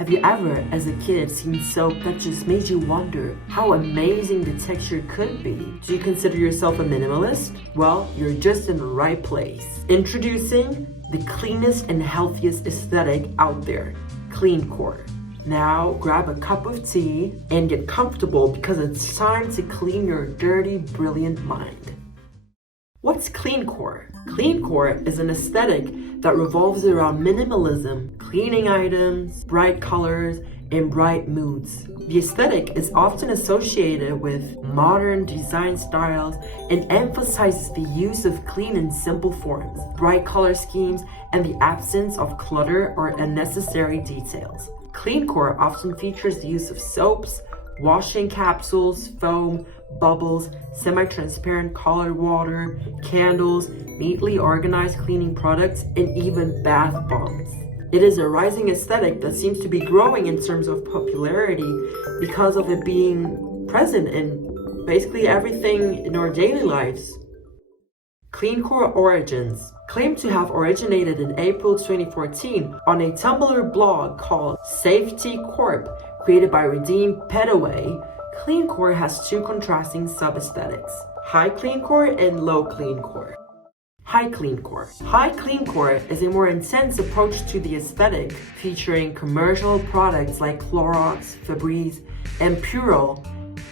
Have you ever, as a kid, seen soap that just made you wonder how amazing the texture could be? Do you consider yourself a minimalist? Well, you're just in the right place. Introducing the cleanest and healthiest aesthetic out there, Cleancore. Now, grab a cup of tea and get comfortable because it's time to clean your dirty, brilliant mind. What's Cleancore? Cleancore is an aesthetic that revolves around minimalism, cleaning items, bright colors, and bright moods. The aesthetic is often associated with modern design styles and emphasizes the use of clean and simple forms, bright color schemes, and the absence of clutter or unnecessary details. Cleancore often features the use of soaps, washing capsules, foam, bubbles, semi-transparent colored water, candles, neatly organized cleaning products, and even bath bombs. It is a rising aesthetic that seems to be growing in terms of popularity because of it being present in basically everything in our daily lives. Cleancore Origins claimed to have originated in April 2014 on a Tumblr blog called Safety Corp, created by Redeem Petaway. Cleancore has two contrasting sub-aesthetics, high cleancore and low cleancore. High cleancore. High cleancore is a more intense approach to the aesthetic, featuring commercial products like Clorox, Febreze, and Purest,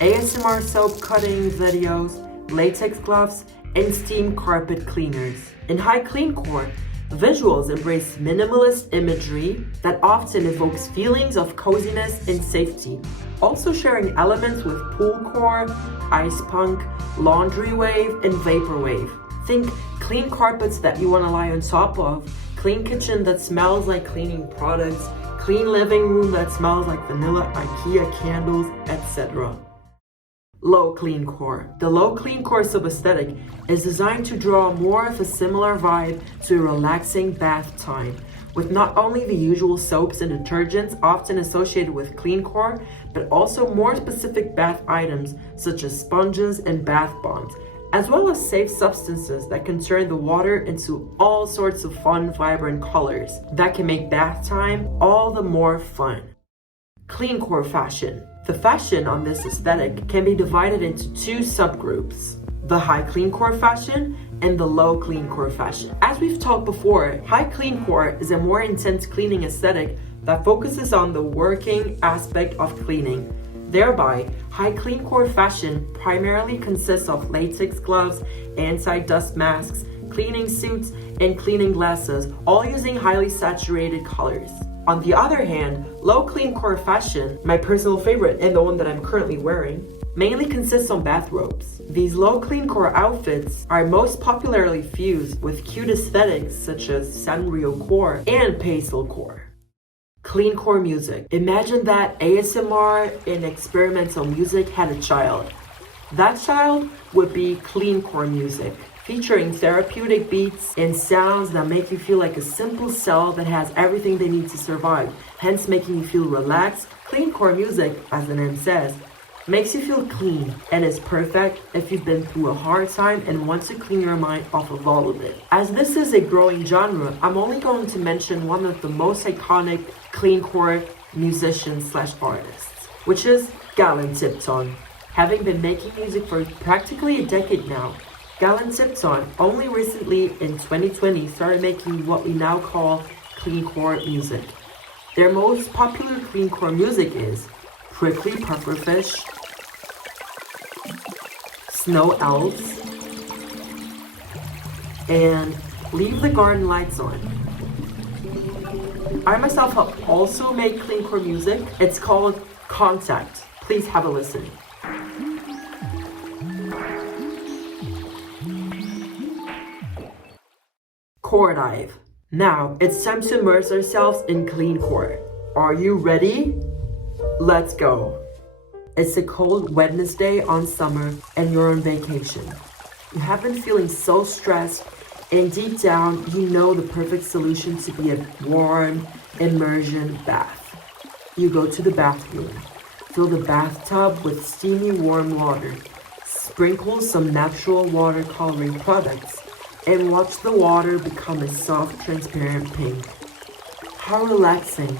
ASMR soap cutting videos, latex gloves, and steam carpet cleaners. In high cleancore, visuals embrace minimalist imagery that often evokes feelings of coziness and safety, also sharing elements with poolcore, ice punk, laundry wave, and vaporwave. Think clean carpets that you want to lie on top of, clean kitchen that smells like cleaning products, clean living room that smells like vanilla IKEA candles, etc. Low cleancore. The low cleancore sub-aesthetic is designed to draw more of a similar vibe to a relaxing bath time, with not only the usual soaps and detergents often associated with cleancore, but also more specific bath items such as sponges and bath bombs, as well as safe substances that can turn the water into all sorts of fun, vibrant colors that can make bath time all the more fun. Cleancore Fashion. The fashion on this aesthetic can be divided into two subgroups, the high cleancore fashion and the low cleancore fashion. As we've talked before, high cleancore is a more intense cleaning aesthetic that focuses on the working aspect of cleaning. Thereby, high cleancore fashion primarily consists of latex gloves, anti-dust masks, cleaning suits, and cleaning glasses, all using highly saturated colors. On the other hand, low cleancore fashion, my personal favorite and the one that I'm currently wearing, mainly consists on bathrobes. These low cleancore outfits are most popularly fused with cute aesthetics such as Sanrio core and pastel core. Cleancore music. Imagine that ASMR and experimental music had a child. That child would be cleancore music, featuring therapeutic beats and sounds that make you feel like a simple cell that has everything they need to survive, hence making you feel relaxed. Cleancore music, as the name says, makes you feel clean and is perfect if you've been through a hard time and want to clean your mind off of all of it. As this is a growing genre, I'm only going to mention one of the most iconic cleancore musicians/artists, which is Galen Tipton. Having been making music for practically a decade now, Galen Tipton only recently in 2020 started making what we now call cleancore music. Their most popular cleancore music is Prickly Pufferfish, Snow Elves, and Leave the Garden Lights On. I myself have also made cleancore music. It's called Contact. Please have a listen. Coredive. Now, it's time to immerse ourselves in cleancore. Are you ready? Let's go. It's a cold Wednesday on summer and you're on vacation. You have been feeling so stressed and deep down you know the perfect solution to be a warm immersion bath. You go to the bathroom, fill the bathtub with steamy warm water, sprinkle some natural water coloring products, and watch the water become a soft transparent pink. How relaxing.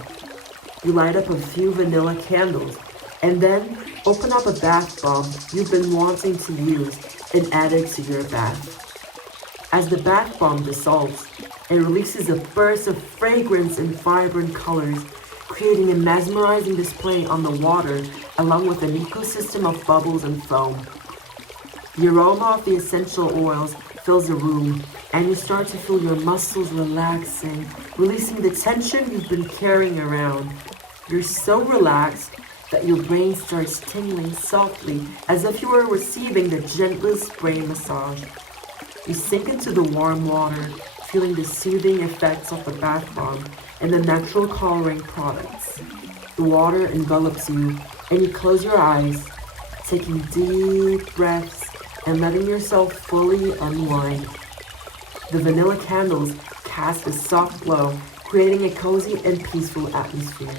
You light up a few vanilla candles and then open up a bath bomb you've been wanting to use and add it to your bath. As the bath bomb dissolves, it releases a burst of fragrance and vibrant colors, creating a mesmerizing display on the water along with an ecosystem of bubbles and foam. The aroma of the essential oils fills the room, and you start to feel your muscles relaxing, releasing the tension you've been carrying around. You're so relaxed that your brain starts tingling softly as if you were receiving the gentlest brain massage. You sink into the warm water, feeling the soothing effects of the bath bomb and the natural coloring products. The water envelops you, and you close your eyes, taking deep breaths and letting yourself fully unwind. The vanilla candles cast a soft glow, creating a cozy and peaceful atmosphere.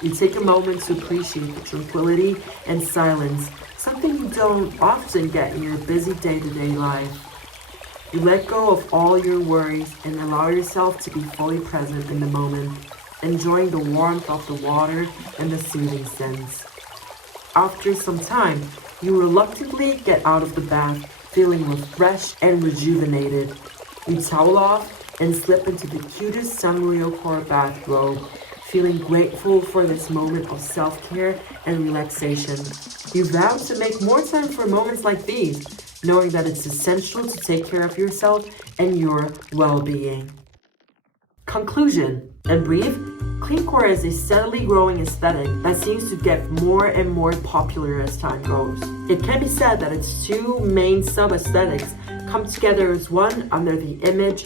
You take a moment to appreciate the tranquility and silence, something you don't often get in your busy day-to-day life. You let go of all your worries and allow yourself to be fully present in the moment, enjoying the warmth of the water and the soothing scents. After some time, you reluctantly get out of the bath, feeling refreshed and rejuvenated. You towel off and slip into the cutest Sanrio core bathrobe, feeling grateful for this moment of self-care and relaxation. You vow to make more time for moments like these, knowing that it's essential to take care of yourself and your well-being. Conclusion. In brief, Cleancore is a steadily growing aesthetic that seems to get more and more popular as time goes. It can be said that its two main sub-aesthetics come together as one under the image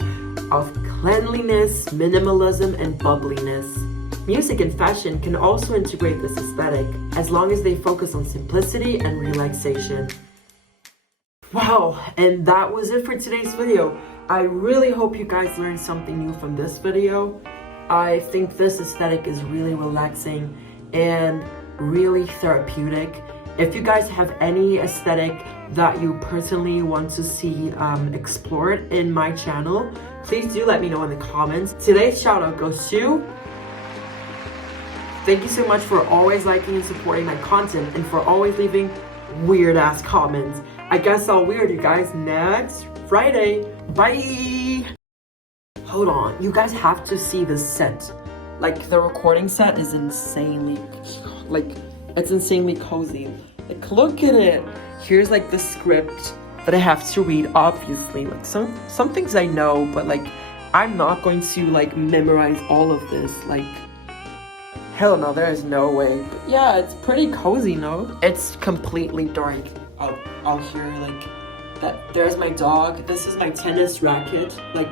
of cleanliness, minimalism, and bubbliness. Music and fashion can also integrate this aesthetic as long as they focus on simplicity and relaxation. Wow, and that was it for today's video. I really hope you guys learned something new from this video. I think this aesthetic is really relaxing and really therapeutic. If you guys have any aesthetic that you personally want to see explored in my channel, please do let me know in the comments. Today's shout out goes to... Thank you so much for always liking and supporting my content and for always leaving weird ass comments. I guess I'll weird you guys next Friday. Bye! Hold on, you guys have to see this set. Like, the recording set is insanely, it's insanely cozy. Like, look at it. Here's like the script that I have to read, obviously. Like, some things I know, but like, I'm not going to like memorize all of this. Like, hell no, there is no way. But yeah, it's pretty cozy, no? It's completely dark. I'll hear like that. There's my dog. This is my tennis racket. Like